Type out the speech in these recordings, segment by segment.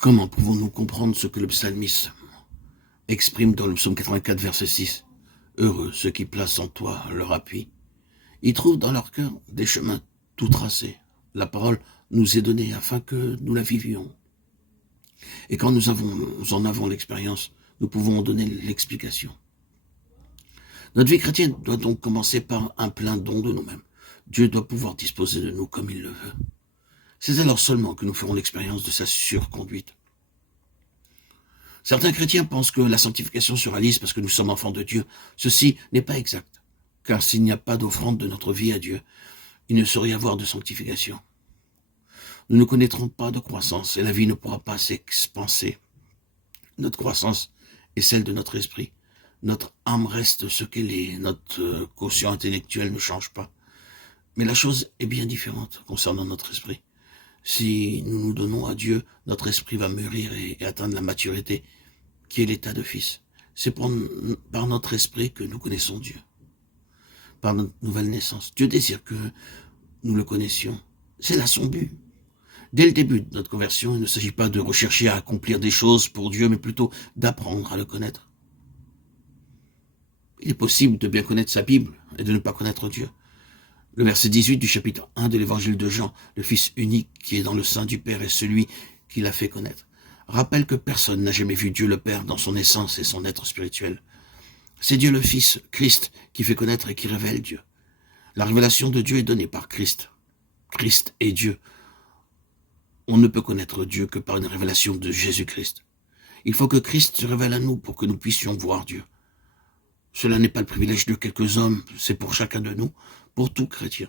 Comment pouvons-nous comprendre ce que le psalmiste exprime dans le psaume 84, verset 6 ? Heureux ceux qui placent en toi leur appui. Ils trouvent dans leur cœur des chemins tout tracés. La parole nous est donnée afin que nous la vivions. Et quand nous en avons l'expérience, nous pouvons en donner l'explication. Notre vie chrétienne doit donc commencer par un plein don de nous-mêmes. Dieu doit pouvoir disposer de nous comme il le veut. C'est alors seulement que nous ferons l'expérience de sa surconduite. Certains chrétiens pensent que la sanctification se réalise parce que nous sommes enfants de Dieu. Ceci n'est pas exact, car s'il n'y a pas d'offrande de notre vie à Dieu, il ne saurait y avoir de sanctification. Nous ne connaîtrons pas de croissance et la vie ne pourra pas s'expanser. Notre croissance est celle de notre esprit. Notre âme reste ce qu'elle est, notre quotient intellectuel ne change pas. Mais la chose est bien différente concernant notre esprit. Si nous nous donnons à Dieu, notre esprit va mûrir et atteindre la maturité, qui est l'état de fils. C'est par notre esprit que nous connaissons Dieu, par notre nouvelle naissance. Dieu désire que nous le connaissions. C'est là son but. Dès le début de notre conversion, il ne s'agit pas de rechercher à accomplir des choses pour Dieu, mais plutôt d'apprendre à le connaître. Il est possible de bien connaître sa Bible et de ne pas connaître Dieu. Le verset 18 du chapitre 1 de l'évangile de Jean, le Fils unique qui est dans le sein du Père est celui qui l'a fait connaître, rappelle que personne n'a jamais vu Dieu le Père dans son essence et son être spirituel. C'est Dieu le Fils, Christ, qui fait connaître et qui révèle Dieu. La révélation de Dieu est donnée par Christ. Christ est Dieu. On ne peut connaître Dieu que par une révélation de Jésus-Christ. Il faut que Christ se révèle à nous pour que nous puissions voir Dieu. Cela n'est pas le privilège de quelques hommes, c'est pour chacun de nous, pour tout chrétien.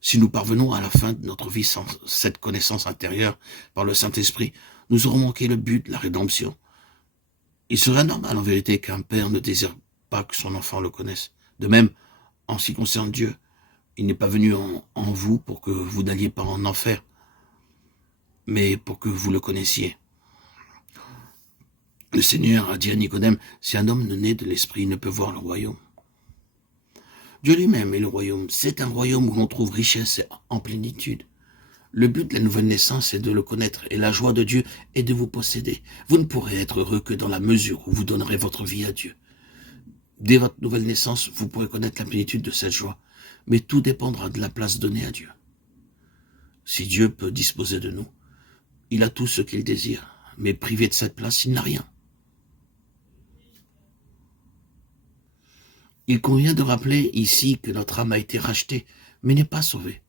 Si nous parvenons à la fin de notre vie sans cette connaissance intérieure par le Saint-Esprit, nous aurons manqué le but de la rédemption. Il serait normal en vérité qu'un père ne désire pas que son enfant le connaisse. De même, en ce qui concerne Dieu, il n'est pas venu en vous pour que vous n'alliez pas en enfer, mais pour que vous le connaissiez. Le Seigneur a dit à Nicodème, si un homme ne naît de l'esprit, il ne peut voir le royaume. Dieu lui-même est le royaume. C'est un royaume où l'on trouve richesse en plénitude. Le but de la nouvelle naissance est de le connaître et la joie de Dieu est de vous posséder. Vous ne pourrez être heureux que dans la mesure où vous donnerez votre vie à Dieu. Dès votre nouvelle naissance, vous pourrez connaître la plénitude de cette joie, mais tout dépendra de la place donnée à Dieu. Si Dieu peut disposer de nous, il a tout ce qu'il désire, mais privé de cette place, il n'a rien. Il convient de rappeler ici que notre âme a été rachetée, mais n'est pas sauvée.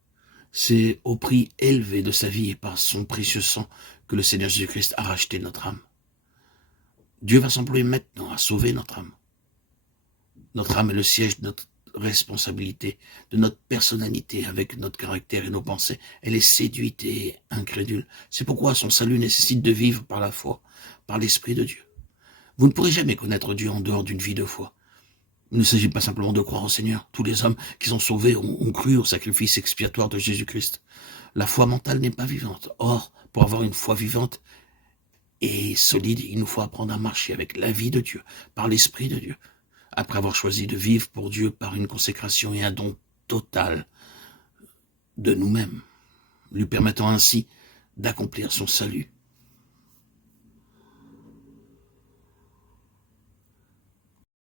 C'est au prix élevé de sa vie et par son précieux sang que le Seigneur Jésus-Christ a racheté notre âme. Dieu va s'employer maintenant à sauver notre âme. Notre âme est le siège de notre responsabilité, de notre personnalité avec notre caractère et nos pensées. Elle est séduite et incrédule. C'est pourquoi son salut nécessite de vivre par la foi, par l'Esprit de Dieu. Vous ne pourrez jamais connaître Dieu en dehors d'une vie de foi. Il ne s'agit pas simplement de croire au Seigneur. Tous les hommes qui sont sauvés ont cru au sacrifice expiatoire de Jésus-Christ. La foi mentale n'est pas vivante. Or, pour avoir une foi vivante et solide, il nous faut apprendre à marcher avec la vie de Dieu, par l'Esprit de Dieu. Après avoir choisi de vivre pour Dieu par une consécration et un don total de nous-mêmes, lui permettant ainsi d'accomplir son salut